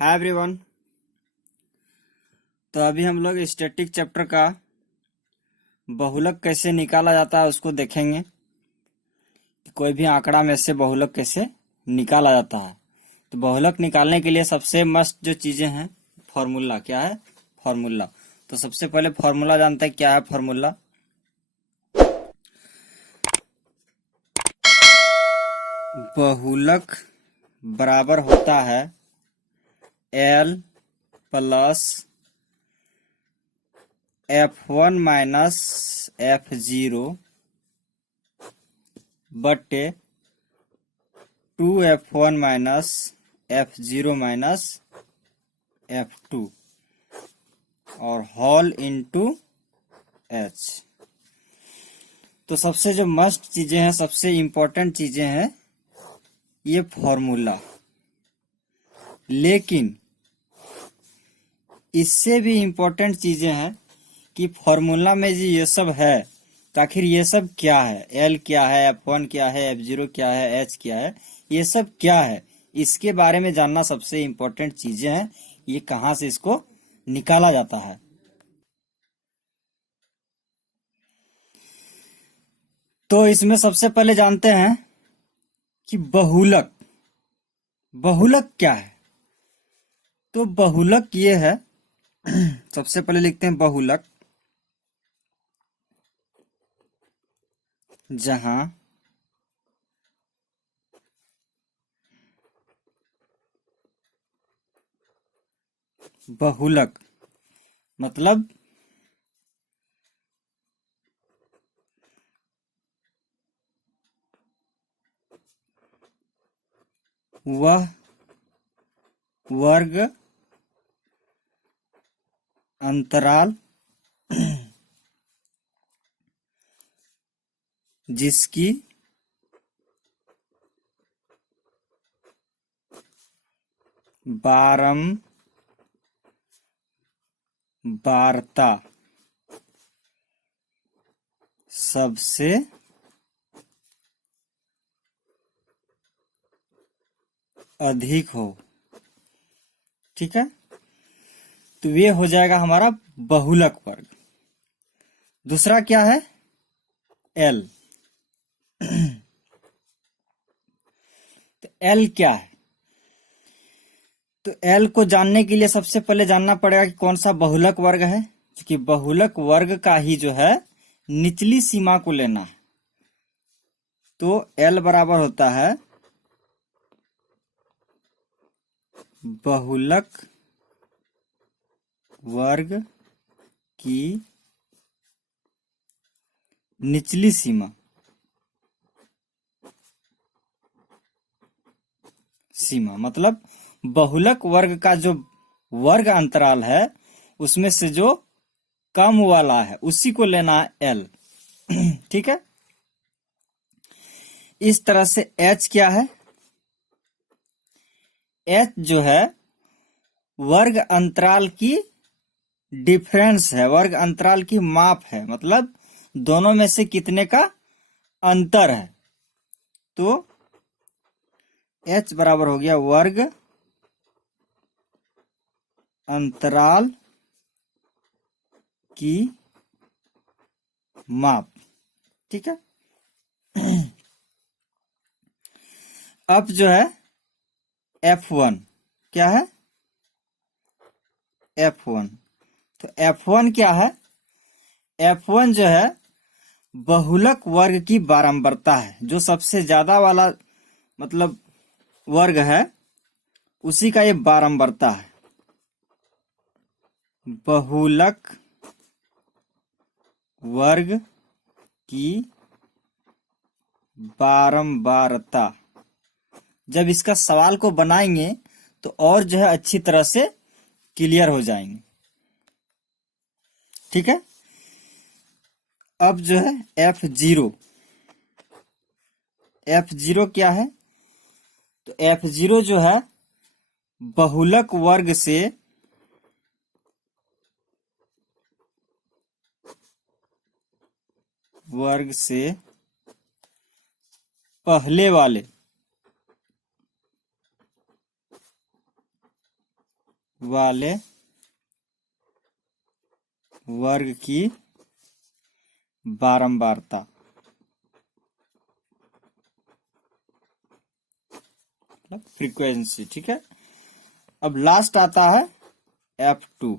Hi everyone. तो अभी हम लोग स्टैटिक चैप्टर का बहुलक कैसे निकाला जाता है उसको देखेंगे कि कोई भी आंकड़ा में से बहुलक कैसे निकाला जाता है। तो बहुलक निकालने के लिए सबसे मस्त जो चीजें हैं, फॉर्मूला क्या है, फॉर्मूला। तो सबसे पहले फॉर्मूला जानते हैं क्या है फॉर्मूला। बहुलक बराबर होता है L plus F1 minus F0 बटे 2F1 minus F0 minus F2 और होल इनटू H। तो सबसे जो मस्ट चीजें हैं, सबसे इम्पोर्टेंट चीजें हैं ये फॉर्मूला। लेकिन इससे भी इम्पोर्टेंट चीजें हैं कि फॉर्मूला में जो ये सब है, तो आखिर ये सब क्या है, L क्या है, F1 क्या है, F0 क्या है, H क्या है, ये सब क्या है, इसके बारे में जानना सबसे इम्पोर्टेंट चीजें हैं। ये कहाँ से इसको निकाला जाता है। तो इसमें सबसे पहले जानते हैं कि बहुलक, बहुलक क्या है। तो बहुलक ये है सबसे पहले लिखते हैं बहुलक, जहां बहुलक मतलब वह वर्ग अंतराल जिसकी बारंबारता सबसे अधिक हो। ठीक है, तो ये हो जाएगा हमारा बहुलक वर्ग। दूसरा क्या है, L। तो L क्या है। तो L को जानने के लिए सबसे पहले जानना पड़ेगा कि कौन सा बहुलक वर्ग है, क्योंकि बहुलक वर्ग का ही जो है निचली सीमा को लेना है। तो L बराबर होता है बहुलक वर्ग की निचली सीमा मतलब बहुलक वर्ग का जो वर्ग अंतराल है उसमें से जो कम वाला है उसी को लेना है L। ठीक है, इस तरह से H क्या है, H जो है वर्ग अंतराल की डिफरेंस है, वर्ग अंतराल की माप है, मतलब दोनों में से कितने का अंतर है। तो H बराबर हो गया वर्ग अंतराल की माप। ठीक है, अब जो है F1 क्या है, F1। तो F1 क्या है, F1 जो है बहुलक वर्ग की बारंबारता है। जो सबसे ज्यादा वाला मतलब वर्ग है उसी का ये बारंबारता है। बहुलक वर्ग की बारंबारता, जब इसका सवाल को बनाएंगे तो और जो है अच्छी तरह से क्लियर हो जाएंगे। ठीक है, अब जो है F0, F0 क्या है। तो F0 जो है बहुलक वर्ग से पहले वाले वाले वर्ग की बारंबारता, मतलब फ्रीक्वेंसी। ठीक है, अब लास्ट आता है F2।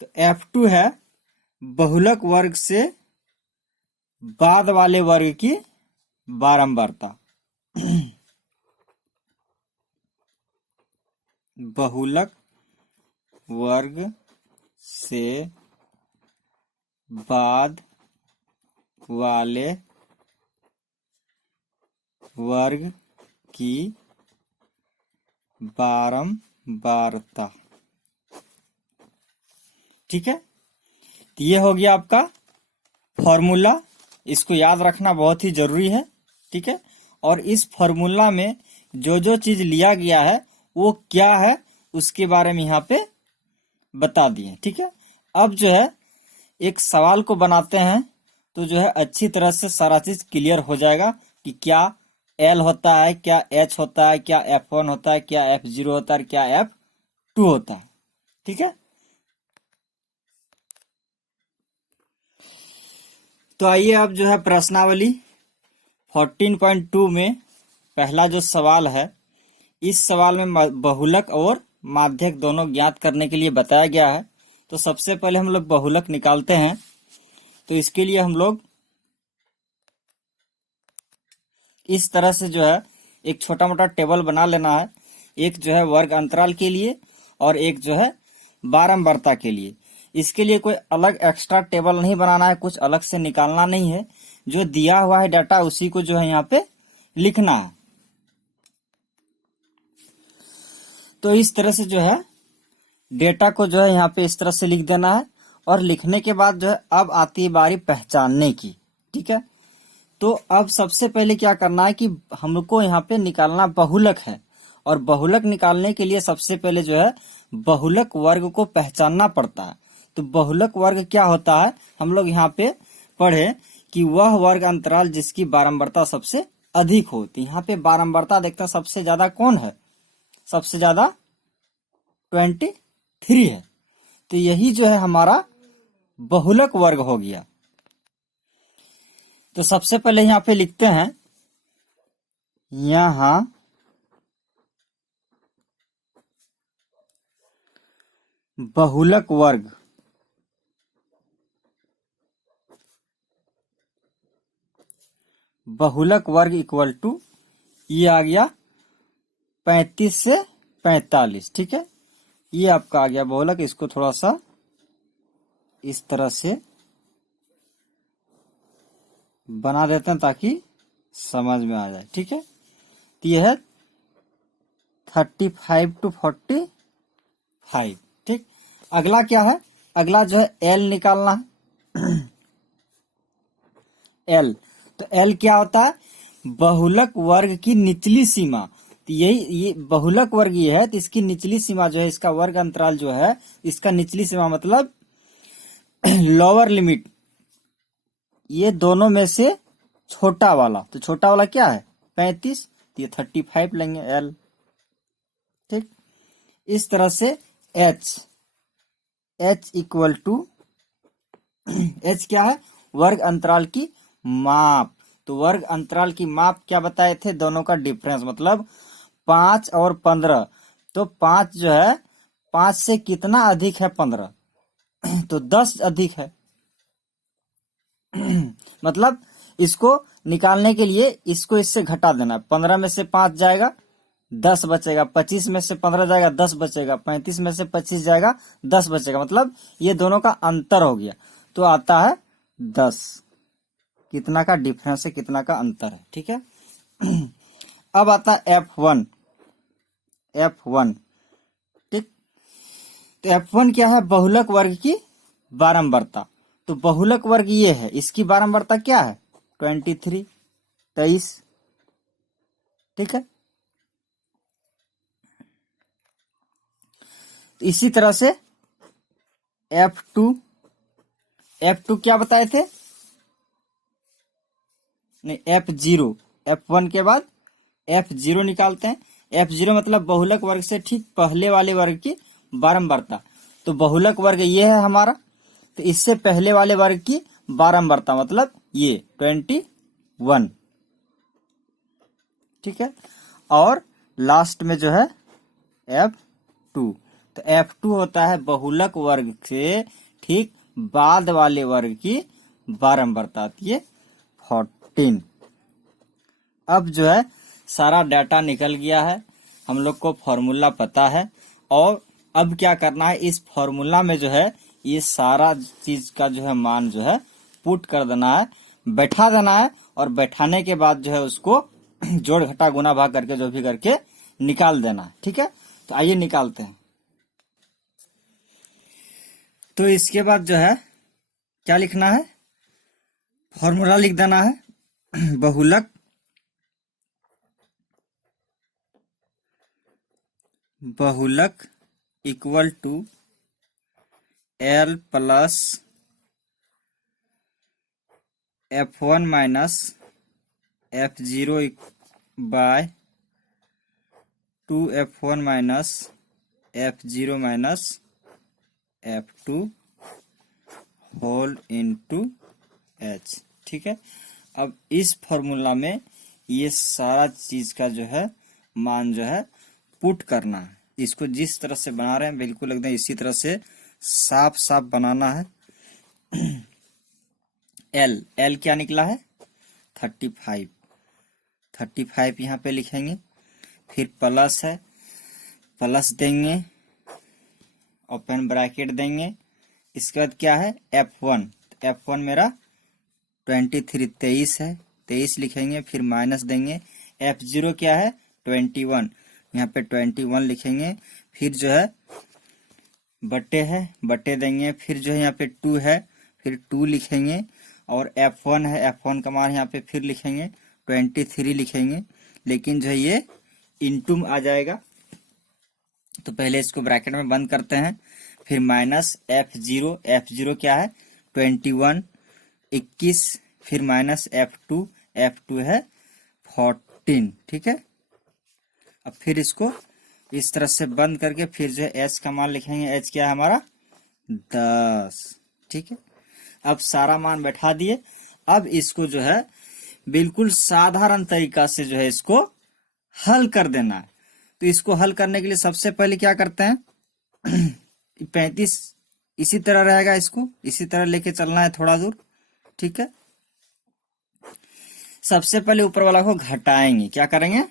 तो F2 है बहुलक वर्ग से बाद वाले वर्ग की बारंबारता। बहुलक वर्ग से बाद वाले वर्ग की बारंबारता। ठीक है, तो ये हो गया आपका फॉर्मूला। इसको याद रखना बहुत ही जरूरी है। ठीक है, और इस फॉर्मूला में जो जो चीज लिया गया है वो क्या है उसके बारे में यहाँ पे बता दिए। ठीक है, अब जो है एक सवाल को बनाते हैं तो जो है अच्छी तरह से सारा चीज क्लियर हो जाएगा कि क्या L होता है, क्या H होता है, क्या F1 होता है, क्या F0 होता है, क्या F2 होता है। ठीक है, तो आइए अब जो है प्रश्नावली 14.2 में पहला जो सवाल है, इस सवाल में बहुलक और माध्यक दोनों ज्ञात करने के लिए बताया गया है। तो सबसे पहले हम लोग बहुलक निकालते हैं। तो इसके लिए हम लोग इस तरह से जो है एक छोटा मोटा टेबल बना लेना है। एक जो है वर्ग अंतराल के लिए और एक जो है बारंबारता के लिए। इसके लिए कोई अलग एक्स्ट्रा टेबल नहीं बनाना है, कुछ अलग से निकालना नहीं है। जो दिया हुआ है डाटा उसी को जो है यहाँ पे लिखना है। तो इस तरह से जो है डेटा को जो है यहाँ पे इस तरह से लिख देना है। और लिखने के बाद जो है अब आती है बारी पहचानने की। ठीक है, तो अब सबसे पहले क्या करना है कि हमको यहाँ पे निकालना बहुलक है। और बहुलक निकालने के लिए सबसे पहले जो है बहुलक वर्ग को पहचानना पड़ता है। तो बहुलक वर्ग क्या होता है, हम लोग यहाँ पे पढ़े कि वह वर्ग अंतराल जिसकी बारंबारता सबसे अधिक हो। तो यहाँ पे बारंबारता देखते हैं सबसे ज्यादा कौन है, सबसे ज्यादा 23 है। तो यही जो है हमारा बहुलक वर्ग हो गया। तो सबसे पहले यहाँ पे लिखते हैं, यहाँ बहुलक वर्ग इक्वल टू ये आ गया 35 से 45। ठीक है, ये आपका आ गया बहुलक। इसको थोड़ा सा इस तरह से बना देते हैं ताकि समझ में आ जाए। ठीक है, तो ये है 35 to 45। ठीक, अगला क्या है, अगला जो है L निकालना है। L, तो L क्या होता है, बहुलक वर्ग की निचली सीमा। तो ये बहुलक वर्ग ये है, तो इसकी निचली सीमा जो है, इसका वर्ग अंतराल जो है, इसका निचली सीमा मतलब लोअर लिमिट, ये दोनों में से छोटा वाला। तो छोटा वाला क्या है 35, तो ये 35 लेंगे L। ठीक, इस तरह से H इक्वल टू H क्या है, वर्ग अंतराल की माप। तो वर्ग अंतराल की माप क्या बताए थे, दोनों का डिफरेंस, मतलब 5 और 15। तो 5 जो है 5 से कितना अधिक है 15, तो 10 अधिक है। मतलब इसको निकालने के लिए इसको इससे घटा देना। 15 में से 5 जाएगा 10 बचेगा, 25 में से 15 जाएगा 10 बचेगा, 35 में से 25 जाएगा 10 बचेगा। मतलब ये दोनों का अंतर हो गया, तो आता है 10। कितना का डिफरेंस है, कितना का अंतर है। ठीक है, अब आता है F1। ठीक, तो F1 क्या है, बहुलक वर्ग की बारंबारता। तो बहुलक वर्ग ये है, इसकी बारंबारता क्या है 23। ठीक है, तो इसी तरह से F2 क्या बताए थे, नहीं F0, F1 के बाद F0 निकालते हैं। F0 मतलब बहुलक वर्ग से ठीक पहले वाले वर्ग की बारंबारता। तो बहुलक वर्ग ये है हमारा, तो इससे पहले वाले वर्ग की बारंबारता मतलब ये 21, ठीक है। और लास्ट में जो है F2, तो F2 होता है बहुलक वर्ग से ठीक बाद वाले वर्ग की बारंबारता आती है 14। अब जो है सारा डाटा निकल गया है, हम लोग को फॉर्मूला पता है, और अब क्या करना है, इस फॉर्मूला में जो है ये सारा चीज का जो है मान जो है पुट कर देना है, बैठा देना है, और बैठाने के बाद जो है उसको जोड़ घटा गुना भाग करके जो भी करके निकाल देना है, ठीक है। तो आइए निकालते हैं। तो इसके बाद जो है क्या लिखना है, फॉर्मूला लिख देना है बहुलक equal to L plus F1 minus F0 by 2F1 minus F0 minus F2 whole into H, ठीक है। अब इस फॉर्मूला में ये सारा चीज का जो है मान जो है पुट करना है। इसको जिस तरह से बना रहे हैं बिल्कुल एकदम इसी तरह से साफ साफ बनाना है। L क्या निकला है 35 यहाँ पे लिखेंगे, फिर प्लस है, प्लस देंगे, ओपन ब्रैकेट देंगे, इसके बाद क्या है F1, F1 मेरा 23 है, 23 लिखेंगे, फिर माइनस देंगे, F0 क्या है 21, यहाँ पे 21 लिखेंगे, फिर जो है बट्टे है, बट्टे देंगे, फिर जो है यहाँ पे 2 है, फिर 2 लिखेंगे, और F1 है, F1 का मान यहाँ पे फिर लिखेंगे 23 लिखेंगे, लेकिन जो है ये इनटू आ जाएगा, तो पहले इसको ब्रैकेट में बंद करते हैं, फिर माइनस F0 क्या है 21, फिर माइनस F2 है 14, ठीक है। अब फिर इसको इस तरह से बंद करके फिर जो है H का मान लिखेंगे, H क्या है हमारा 10, ठीक है। अब सारा मान बैठा दिए, अब इसको जो है बिल्कुल साधारण तरीका से जो है इसको हल कर देना है। तो इसको हल करने के लिए सबसे पहले क्या करते हैं 35 इसी तरह रहेगा, इसको इसी तरह लेके चलना है थोड़ा दूर, ठीक है। सबसे पहले ऊपर वाला को घटाएंगे, क्या करेंगे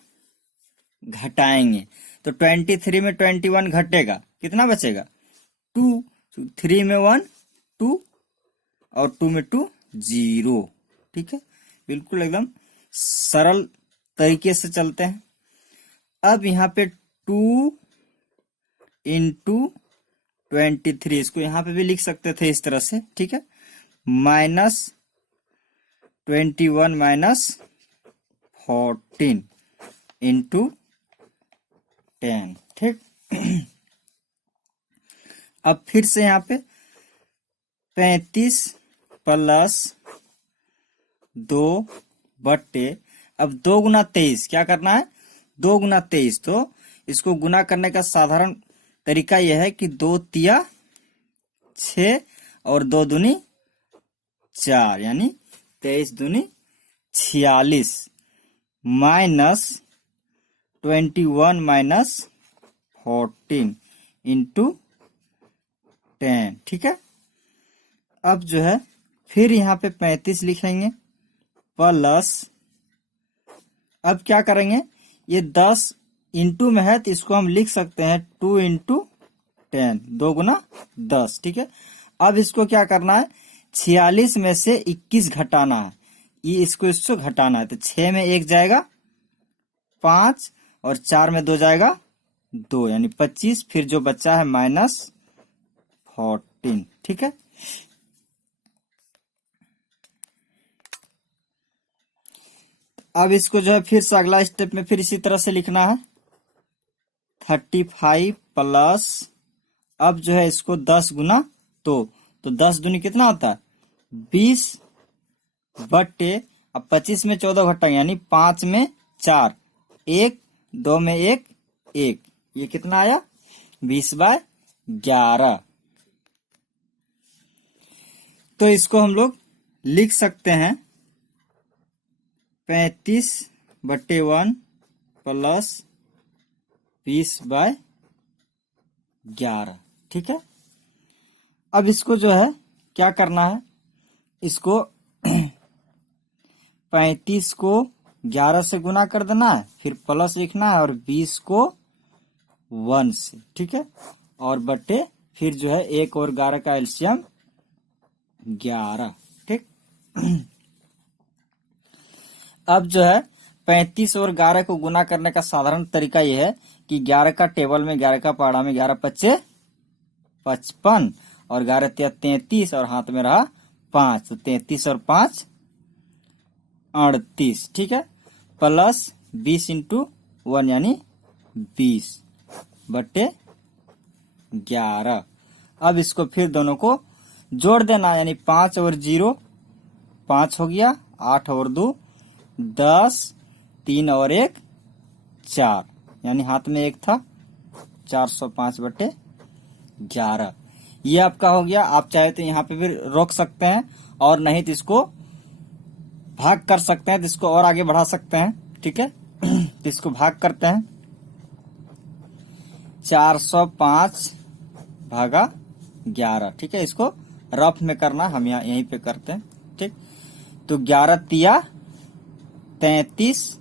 घटाएंगे, तो 23 में 21 घटेगा, कितना बचेगा 2, 3 में 1 2 और 2 में 2 0, ठीक है। बिल्कुल एकदम सरल तरीके से चलते हैं। अब यहाँ पे 2 इंटू 23, इसको यहाँ पे भी लिख सकते थे इस तरह से, ठीक है, माइनस 21 माइनस 14 इंटू 10, ठीक। अब फिर से यहाँ पे 35 प्लस 2 बट्टे, अब 2 गुना 23 क्या करना है 2 गुना 23, तो इसको गुना करने का साधारण तरीका यह है कि 2 तिया 6 और 2 दूनी 4, यानी 23 दूनी 46 माइनस 21 माइनस 14 इंटू 10, ठीक है। अब जो है फिर यहाँ पे 35 लिखेंगे प्लस, अब क्या करेंगे ये 10 इंटू में है तो इसको हम लिख सकते हैं 2 इंटू 10, 2 गुना 10, ठीक है। अब इसको क्या करना है 46 में से 21 घटाना है, ये इसको इससे घटाना है, तो 6 में 1 जाएगा 5 और 4 में 2 जाएगा 2, यानी 25, फिर जो बच्चा है माइनस 14, ठीक है। अब इसको जो है फिर से अगला स्टेप में फिर इसी तरह से लिखना है 35 प्लस, अब जो है इसको 10 गुना तो 10 दूनी कितना होता है 20 बट्टे, अब 25 में 14 घटाएंगे, यानी 5 में 4 1 2 में 1 1, ये कितना आया 20/11। तो इसको हम लोग लिख सकते हैं 35/1 प्लस 20/11। ठीक है। अब इसको जो है क्या करना है, इसको 35 को 11 से गुना कर देना है, फिर प्लस लिखना है और 20 को 1 से। ठीक है। और बटे फिर जो है 1 और 11 का एलसीएम 11। ठीक। अब जो है 35 और 11 को गुना करने का साधारण तरीका यह है कि 11 का टेबल में 11 का पहाड़ा में 11 पच्चे 55 और 11 33 और हाथ में रहा 5, तो 33 और 5 38। ठीक है। प्लस 20 इंटू 1 यानी 20/11। अब इसको फिर दोनों को जोड़ देना, यानी 5 और 0 5 हो गया, 8 और 2 10, 3 और 1 4, यानी हाथ में 1 था, 405/11। ये आपका हो गया। आप चाहे तो यहाँ पे भी रोक सकते हैं और नहीं तो इसको भाग कर सकते हैं, तो इसको और आगे बढ़ा सकते हैं। ठीक है। तो इसको भाग करते हैं, 405/11। ठीक है। इसको रफ में करना, हम यहाँ यहीं पे करते हैं। ठीक। तो 11 तिया 33,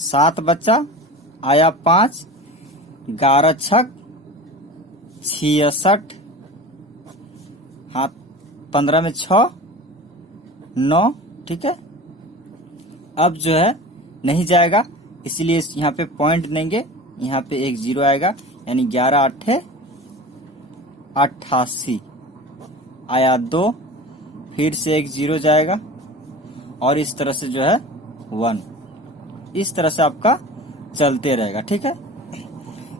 7 बचा, आया 5, 11 छक 66, हाथ 15 में 6 9। ठीक है। अब जो है नहीं जाएगा, इसलिए यहाँ पे पॉइंट देंगे, यहाँ पे एक 0 आएगा, यानी 11 8 88, आया 2, फिर से एक 0 जाएगा और इस तरह से जो है 1, इस तरह से आपका चलते रहेगा। ठीक है।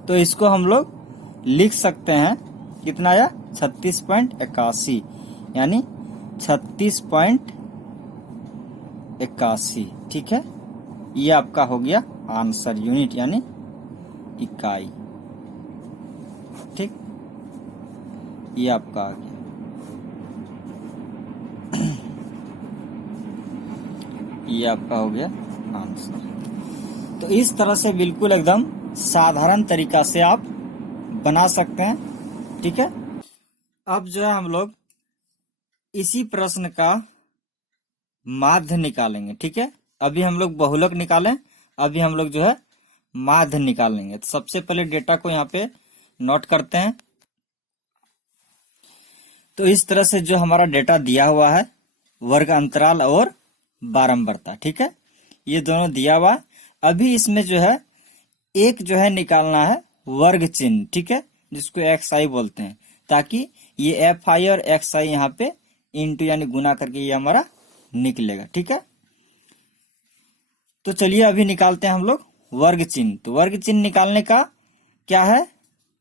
तो इसको हम लोग लिख सकते हैं, कितना आया 36.81, यानी 36.81। ठीक है। ये आपका हो गया आंसर, यूनिट यानी इकाई। ठीक। ये आपका आ गया। ये आपका हो गया आंसर। तो इस तरह से बिल्कुल एकदम साधारण तरीका से आप बना सकते हैं। ठीक है। अब जो है हम लोग इसी प्रश्न का माध्य निकालेंगे। ठीक है। अभी हम लोग बहुलक निकालें, अभी हम लोग जो है माध्य निकालेंगे। तो सबसे पहले डेटा को यहाँ पे नोट करते हैं। तो इस तरह से जो हमारा डेटा दिया हुआ है, वर्ग अंतराल और बारंबारता। ठीक है। ये दोनों दिया हुआ। अभी इसमें जो है एक जो है निकालना है वर्ग चिन्ह। ठीक है। जिसको एक्स आई बोलते हैं, ताकि ये एफ आई और एक्स आई यहाँ पे इंटू यानी गुना करके ये हमारा निकलेगा। ठीक है। तो चलिए अभी निकालते हैं हम लोग वर्ग चिन्ह। तो वर्ग चिन्ह निकालने का क्या है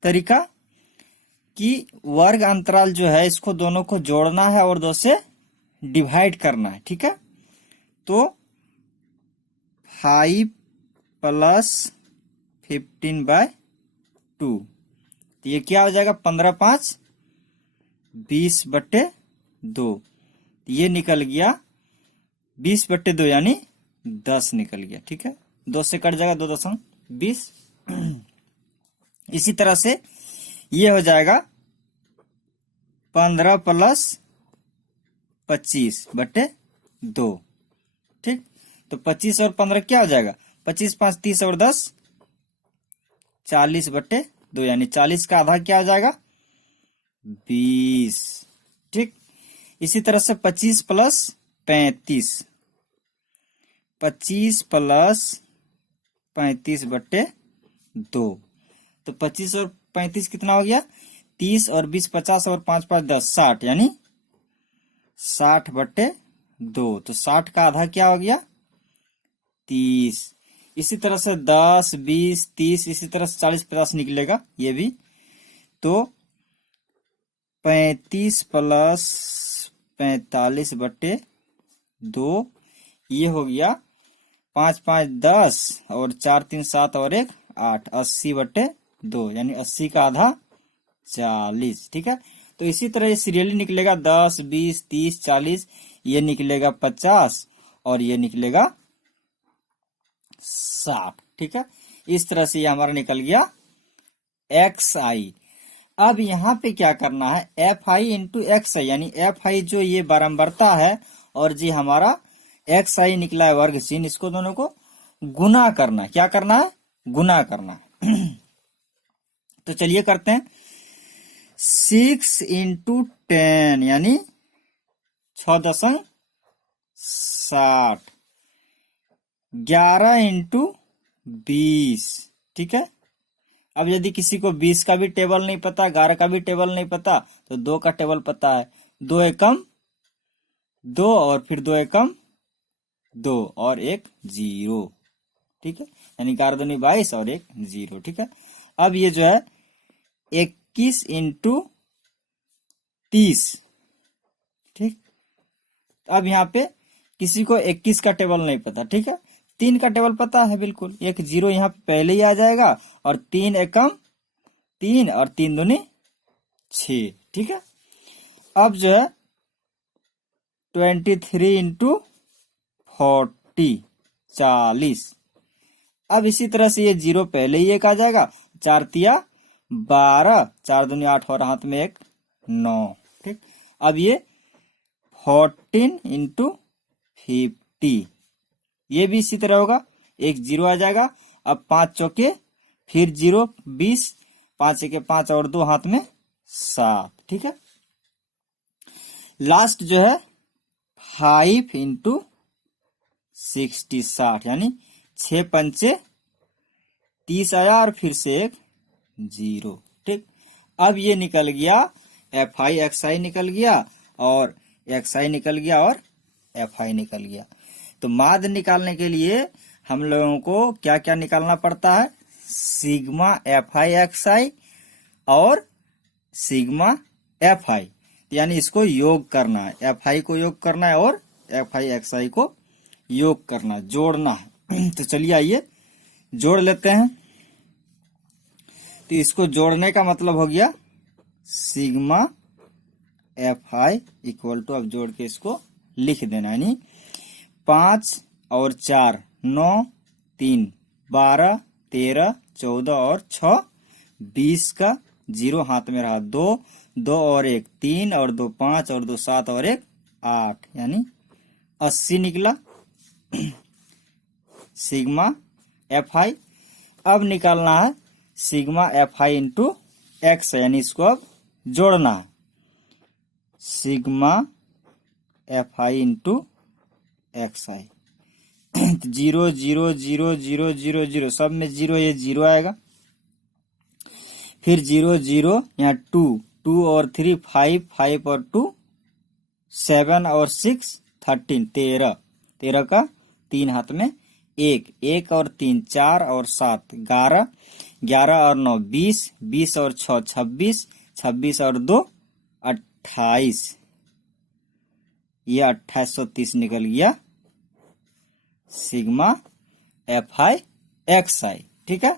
तरीका, कि वर्ग अंतराल जो है इसको दोनों को जोड़ना है और 2 से डिवाइड करना है। ठीक है। तो 5 प्लस 15/2, तो ये क्या हो जाएगा 15 5 20/2। ये निकल गया 20/2 यानी 10 निकल गया। ठीक है। 2 से कट जाएगा 2.20। इसी तरह से ये हो जाएगा 15 प्लस 25/2। ठीक। तो 25 और 15 क्या हो जाएगा, 25 5 30 और 10 40/2, यानी 40 का आधा क्या हो जाएगा 20। ठीक। इसी तरह से 25 प्लस 35, 25 प्लस 35/2। तो 25 और 35 कितना हो गया 30 और 20 50 और 5 5 10 60, यानी 60/2। तो 60 का आधा क्या हो गया 30। इसी तरह से 10 20 30, इसी तरह से 40 50 निकलेगा ये भी। तो 35 प्लस 45/2, ये हो गया 5 5 10 और 4 3 7 और 1 8, 80/2 यानी 80 का आधा 40। ठीक है, तो इसी तरह ये सीरियली निकलेगा 10, 20, 30, 40, ये निकलेगा 50 और ये निकलेगा 60। ठीक है, इस तरह से ये हमारा निकल गया XI। अब यहाँ पे क्या करना है, FI इंटू XI, यानी FI जो ये बारंबारता है और जी हमारा XI निकला है वर्ग चिन्ह, इसको दोनों को गुना करना है। क्या करना है, गुना करना है। तो चलिए करते हैं। 6 इंटू 10 यानी 6.60, 11 इंटू 20। ठीक है, अब यदि किसी को 20 का भी टेबल नहीं पता, 11 का भी टेबल नहीं पता, तो 2 का टेबल पता है। 2 एकम 2 और फिर 2 एकम 2 और एक 0। ठीक है, यानी 11 दूनी 22 और एक 0। ठीक है, अब ये जो है 21 इंटू 30। ठीक, अब यहाँ पे किसी को 21 का टेबल नहीं पता। ठीक है, 3 का टेबल पता है बिल्कुल, एक 0 यहाँ पे पहले ही आ जाएगा और 3 एकम 3 और 3 दूनी 6। ठीक है, अब जो है 23 इंटू 40, 40। अब इसी तरह से ये 0 पहले ही एक आ जाएगा, 4 तिया 12, 4 दूनी 8 और हाथ में एक 9। ठीक, अब ये 14 इंटू 50, ये भी इसी तरह होगा, एक 0 आ जाएगा। अब 5 चौके फिर 0, 20, 5 एके 5 और 2 हाथ में 7। ठीक है, लास्ट जो है 5 इंटू 60, 60 यानी 6 पंचे 30 आया और फिर से एक 0। ठीक, अब ये निकल गया FI XI निकल गया और XI निकल गया और FI निकल गया। तो माध्य निकालने के लिए हम लोगों को क्या क्या निकालना पड़ता है, सिग्मा FI XI और सिग्मा FI, यानी इसको योग करना है, FI को योग करना है और FI XI को योग करना, जोड़ना है। तो चलिए आइए जोड़ लेते हैं। तो इसको जोड़ने का मतलब हो गया सिग्मा FI इक्वल टू, अब जोड़ के इसको लिख देना, यानी 5 और 4 9, 3 12, 13, 14 और 6 20 का 0 हाथ में रहा, 2 2 और 1 3 और 2 5 और 2 7 और 1 8 यानी 80 निकला सिग्मा FI। अब निकालना है सिग्मा FI इंटू एक्स, यानी इसको अब जोड़ना है, सिग्मा FI इंटू XI। 0 0 0 0 0 0 सब में 0, ये 0 आएगा, फिर 0 0 यहाँ 2 2 और 3 5 5 और 2 7 और 6 13 13 13 का 3 हाथ में 1 1 और 3 4 और 7 11 11 और 9 20 20 और 6 26 26 और 2 28, ये 2830 निकल गया सिग्मा FI XI। ठीक है,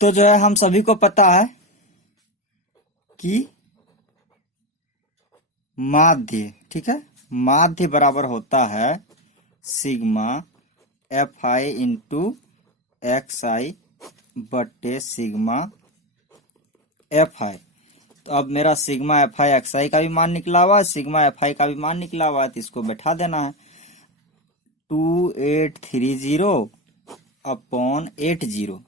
तो जो है हम सभी को पता है कि माध्य, ठीक है, माध्य बराबर होता है सिग्मा FI इंटू XI बट्टे सिग्मा FI। तो अब मेरा सिग्मा FI XI का भी मान निकला हुआ है, सिग्मा FI का भी मान निकला हुआ है, तो इसको बैठा देना है 2830 अपॉन 80।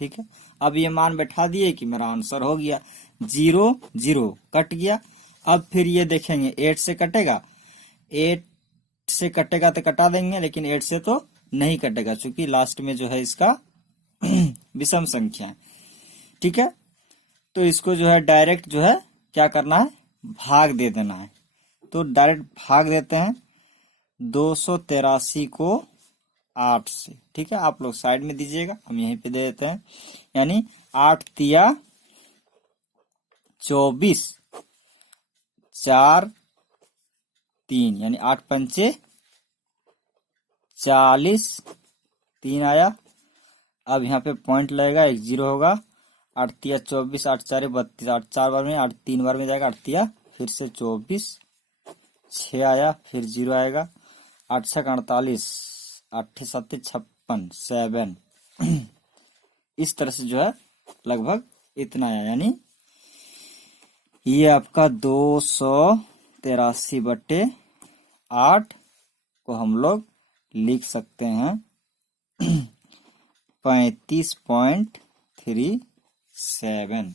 ठीक है, अब ये मान बैठा दिए कि मेरा आंसर हो गया। 0 0 कट गया, अब फिर ये देखेंगे 8 से कटेगा, 8 से कटेगा तो कटा देंगे, लेकिन 8 से तो नहीं कटेगा क्योंकि लास्ट में जो है इसका विषम संख्या है। ठीक है, तो इसको जो है डायरेक्ट जो है क्या करना है, भाग दे देना है। तो डायरेक्ट भाग देते हैं 283 को 8 से। ठीक है, आप लोग साइड में दीजिएगा, हम यहीं पे दे देते हैं, यानी 8 तिया 24 4 3 यानी 8 पंचे 40 3 आया। अब यहाँ पे पॉइंट लगेगा, एक 0 होगा। 8 तिया 24, 8 चार 32, 8 4 बार में, 8 3 बार में जाएगा, 8 तिया फिर से 24, 6 आया, फिर 0 आएगा। 8 छक 48, 8 7 56, 7। इस तरह से जो है लगभग इतना आया, यानी ये आपका 283/8 को हम लोग लिख सकते हैं 35.37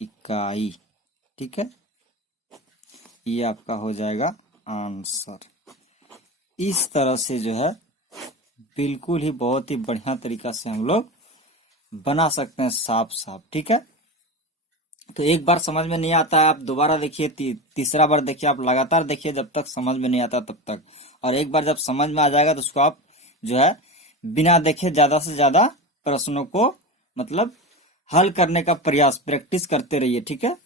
इकाई। ठीक है, ये आपका हो जाएगा आंसर। इस तरह से जो है बिल्कुल ही बहुत ही बढ़िया तरीका से हम लोग बना सकते हैं साफ साफ। ठीक है, तो एक बार समझ में नहीं आता है आप दोबारा देखिए, तीसरा बार देखिए, आप लगातार देखिए जब तक समझ में नहीं आता तब तक। और एक बार जब समझ में आ जाएगा तो उसको आप जो है बिना देखे ज्यादा से ज्यादा प्रश्नों को मतलब हल करने का प्रयास, प्रैक्टिस करते रहिए। ठीक है।